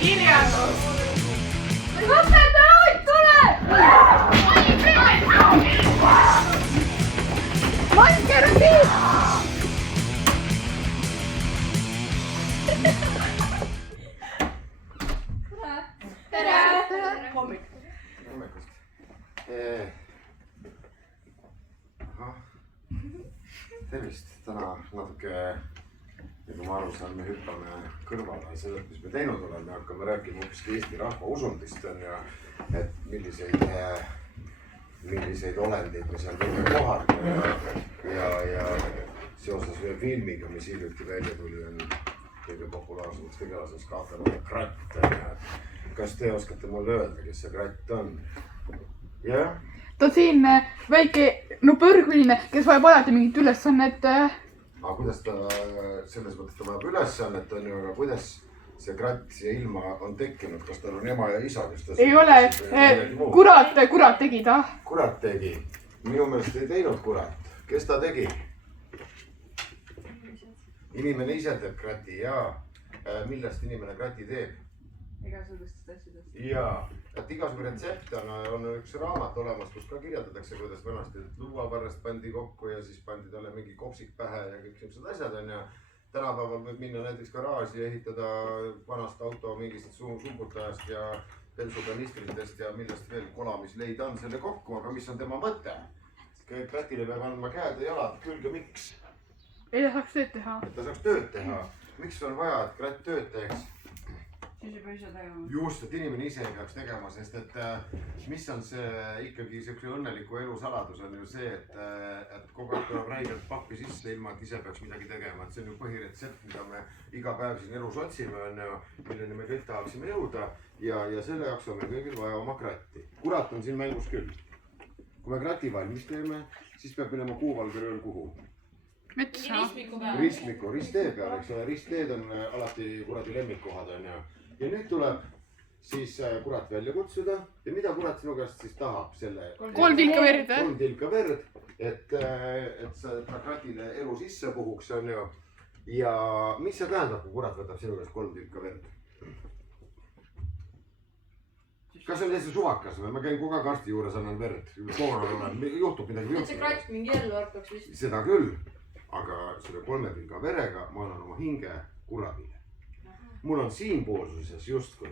kirjandus. Õpetaja, tule! Maike, Rõsid! Tere! Hommikust. Tervist. Täna natuke, nagu ma aru saan, me hüppame kõrvale sellest, mis me teinud oleme. Hakkame rääkima hoopiski Eesti rahva usundist ja et milliseid olendid me seal võime kohata ja seoses ühe filmiga, mis hiljuti välja tuli, on kõige populaarsemaks tegelaseks kahtlemata Kratt. Kas te oskate mulle öelda, kes see Kratt on? Jah? Ta on siin väike, põrguline, kes vajab alati mingit ülesannet. Aga kuidas ta, selles mõttes ta vajab ülesannet on ju, aga kuidas see Kratt siia ilma on tekkinud? Kas tal on ema ja isa, kes ta... Ei ole, kurat tegi ta. Kurat tegi? Minu meelest ei teinud kurat. Kes ta tegi? Inimene ise teeb Krati, jaa. Millest inimene Krati teeb? Igasugustest asjadest. Jaa, et igasugu retsept on üks raamat olemas, kus ka kirjeldatakse, kuidas vanasti luuavarrest pandi kokku ja siis pandi talle mingi kopsik pähe ja kõik sellised asjad on ja tänapäeval võib minna näiteks garaaži ja ehitada vanast auto mingist sumbutajast ja bensukanistritest ja millest veel kolamisleida on selle kokku, aga mis on tema mõte? Kratile peab andma käed ja jalad külge, miks? Ei ta saaks tööd teha. Et ta saaks tööd teha. Miks on vaja, et Kratt tööd teeks? Siis ei pea ise tegema. Just, et inimene ise ei peaks tegema, sest et mis on see ikkagi selline õnneliku elu saladus on ju see, et kogu aeg tuleb räigelt pappi sisse ilma, et ise peaks midagi tegema. Et see on ju põhiretsept, mida me iga päev siin elus otsime on ju, milleni me kõik tahaksime jõuda ja selle jaoks on meil kõigil vaja oma Kratti. Kurat on siin mängus küll. Kui me Krati valmis teeme, siis peab minema kuuvalgel ööl kuhu? Metsa. Ristmiku, risttee peal, eks ole, ristteed on alati kuradi lemmikkohad on ju. Ja nüüd tuleb siis kurat välja kutsuda ja mida kurat sinu käest siis tahab selle... 3 tilka verd. 3 tilka verd, et ta Kratile elu sisse puhuks on ju. Ja mis see tähendab, kui kurat võtab sinu käest 3 tilka verd? Kas on täitsa suvakas või? Ma käin kogu aeg arsti juures, annan verd. Koonal olen, juhtub midagi. Et see Kratt mingi ellu hakkaks vist. Seda küll, aga selle 3 tilka verega ma annan oma hinge kuradile. Mul on siinpoolsuses justkui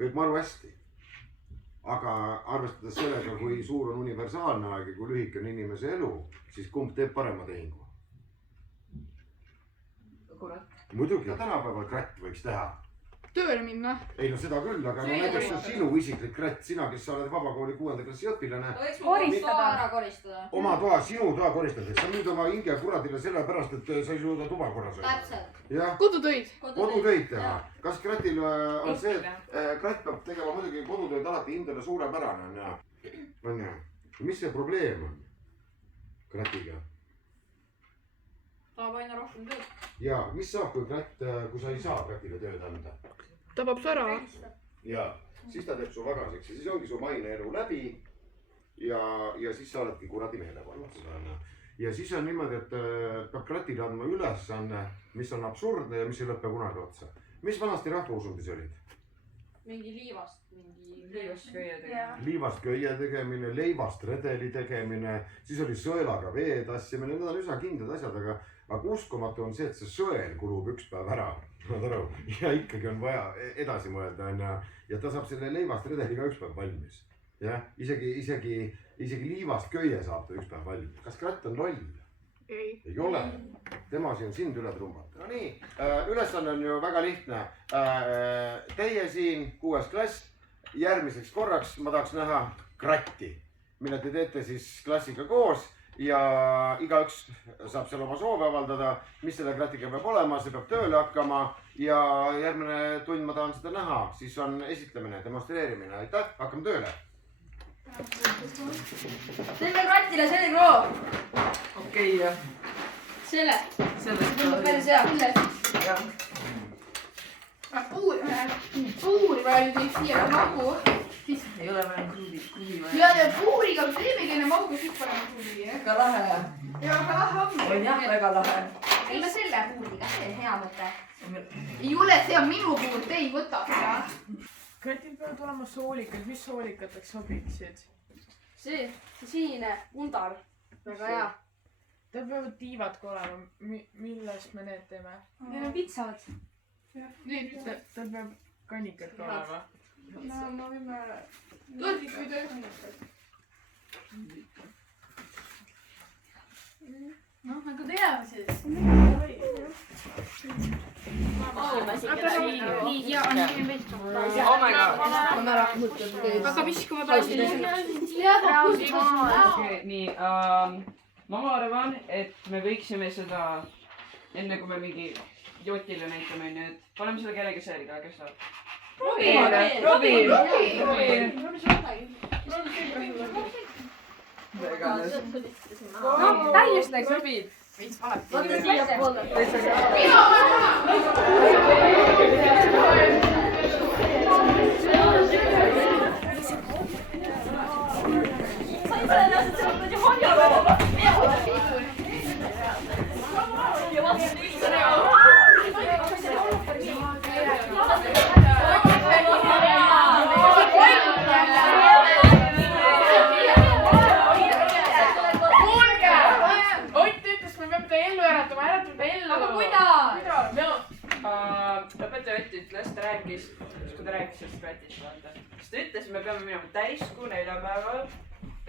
kõik maru hästi. Aga arvestades sellega, kui suur on universaalne aeg ja kui lühike on inimese elu, siis kumb teeb parema tehingu? Kurat. Muidugi tänapäeval Kratt võiks teha. Tööle minna. Ei no seda küll, aga näiteks sinu isiklik Kratt, sina, kes sa oled vabakooli 6. klassi õpilane. Võiks mu toa ära koristada. Oma toa, sinu toa koristades. Sa nüüd oma hinge kuradile selle pärast, et sa ei suuda tuba korras. Täpselt. Kodutöid. Kodutöid teha. Kas Kratil on see, et Kratt peab tegema muidugi kodutöid alati hindele suurepärane on ja. Mis see probleem on Kratiga? Tahab aina rohkem tööd. Ja, mis saab, kui sa ei saa Kratile tööd anda? Tabab sära. Ja, siis ta teeb su vagaseks ja siis ongi su maine elu läbi ja siis sa oledki kuradi meelevallas. Ja siis on niimoodi, et peab Kratile andma ülesanne, mis on absurdne ja mis ei lõppe kunagi otsa. Mis vanasti rahvausundis olid? Mingi liivast köie tegemine. Liivast köie tegemine, leivast redeli tegemine, siis oli sõelaga vee tassimine, need on üsna kindlad asjad, aga uskumatu on see, et see sõel kulub üks päev ära. Ja ikkagi on vaja edasi mõelda ja ta saab selle leivast redeliga üks päev valmis. Isegi liivast köie saab ta üks päev valmis. Kas Kratt on loll? Ei ole. Tema siin sind üle trumbata. No nii, ülesanne on ju väga lihtne. Teie siin 6. klass, järgmiseks korraks ma tahaks näha Kratti, mille te teete siis klassiga koos ja igaüks saab seal oma soove avaldada, mis selle Kratiga peab olema, see peab tööle hakkama ja järgmine tund ma tahan seda näha, siis on esitlemine, demonstreerimine. Aitäh, hakkame tööle. Teeme Kratile selle kroo. Okei, jah. Selle. Sellest. Päris hea. Jah. Puuri vaja nüüd siia mahu. Ei ole veel kuuli vaja. Ja puuriga teemegi enne mahu, siis paneme puuri. Väga lahe. Ja väga lahe on. On jah, väga lahe. käime selle puudiga, see on hea mõte. ei ole, see on minu puud, te ei võta seda. Kratil peavad olema soolikad, mis soolikateks sobiksid? see sinine undar. väga hea. Tal peavad tiivad ka olema, millest me need teeme? Need on pitsad. Tal peab kannikad ka olema. no me võime. Tõrgid või töö? noh, aga teeme siis. aga mis, kui ma pärast nii, ma arvan, et me võiksime seda enne kui me mingi jotile näitame, onju, et paneme selle kellegi selga, kes tahab. Proovime. täiesti sobib. Veits valati. vaata siiapoole. Õpetaja ütles, ta rääkis, kui ta rääkis sellest prätist, vaata. Siis ta ütles, me peame minema täiskuu neljapäeval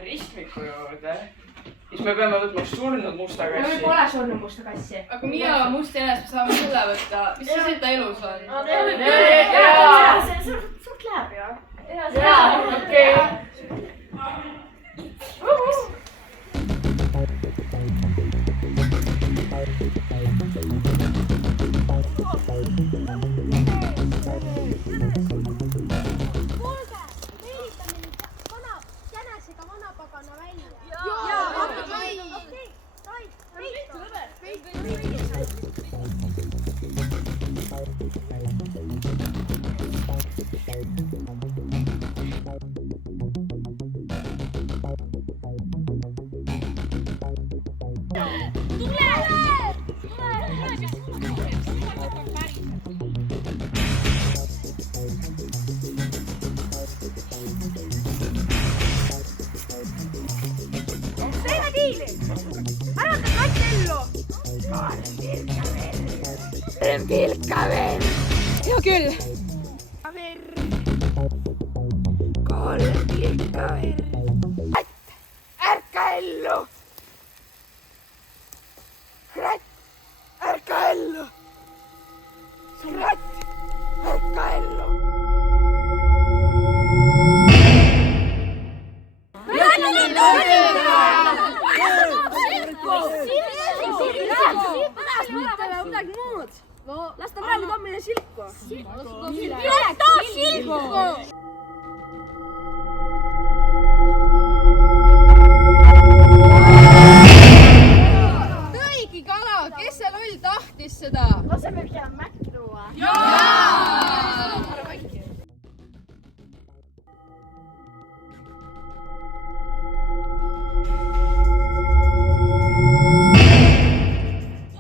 ristmiku juurde. Siis me peame võtma surnud musta kassi. meil pole surnud musta kassi. aga mina must jänes, me saame selle võtta. mis siis, et ta elus on? Suht läheb ju. Okei. Kuulge, meelitame nüüd jänesega vanapagana välja. Okei, teeme diili. Arvata katt ellu. Kolm pilka veel. Hea küll. Kolm pilka veel. Kratt, ärka ellu. Kratt, ärka ellu. Kratt, ärka ellu. Midagi muud. Las ta praegu toob meile silku. Toob silku! Tõigi kala, kes see loll tahtis seda? Laseme pigem mäkki tuua.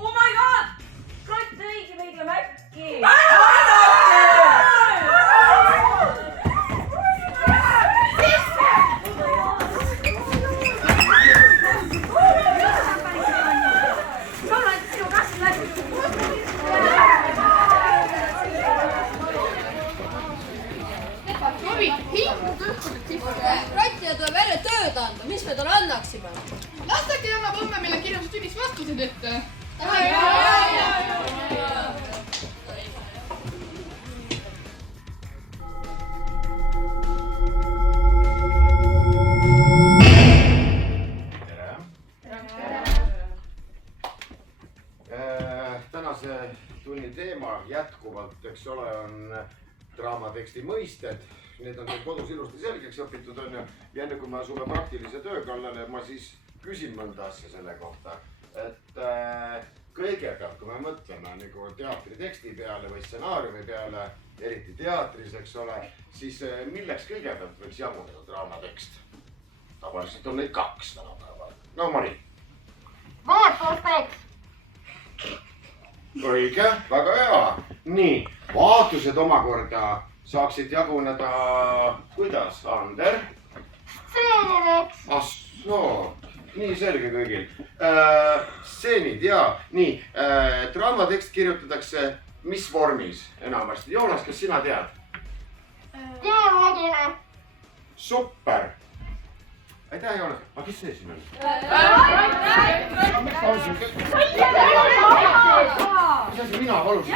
Oh my god! Kratt tõigi meile mäkki! Tobi, hingu tõhkunud sisse. Ratile tuleb jälle tööd anda, mis me talle annaksime? Las äkki annab homme meile kirjandustüüdis vastused ette. Tänase tunni teema jätkuvalt, eks ole, on draamateksti mõisted. Need on teil kodus ilusti selgeks õpitud, on ju. Ja enne kui me asume praktilise töö kallale, ma siis küsin mõnda asja selle kohta. Et kõigepealt, kui me mõtleme nagu teatriteksti peale või stsenaariumi peale, eriti teatris, eks ole, siis milleks kõigepealt võiks jaguneda draamatekst? Tavaliselt on neid kaks tänapäeval. No Mari. Vaatlustekst. õige, väga hea. nii, vaatused omakorda saaksid jaguneda, kuidas, Ander? ah soo, nii selge kõigil. Stseenid ja nii, draamatekst kirjutatakse mis vormis enamasti? Joonas, kas sina tead? Super. Aitäh, Joonas. Aga kes see siin on? Mis asi, mina palusin.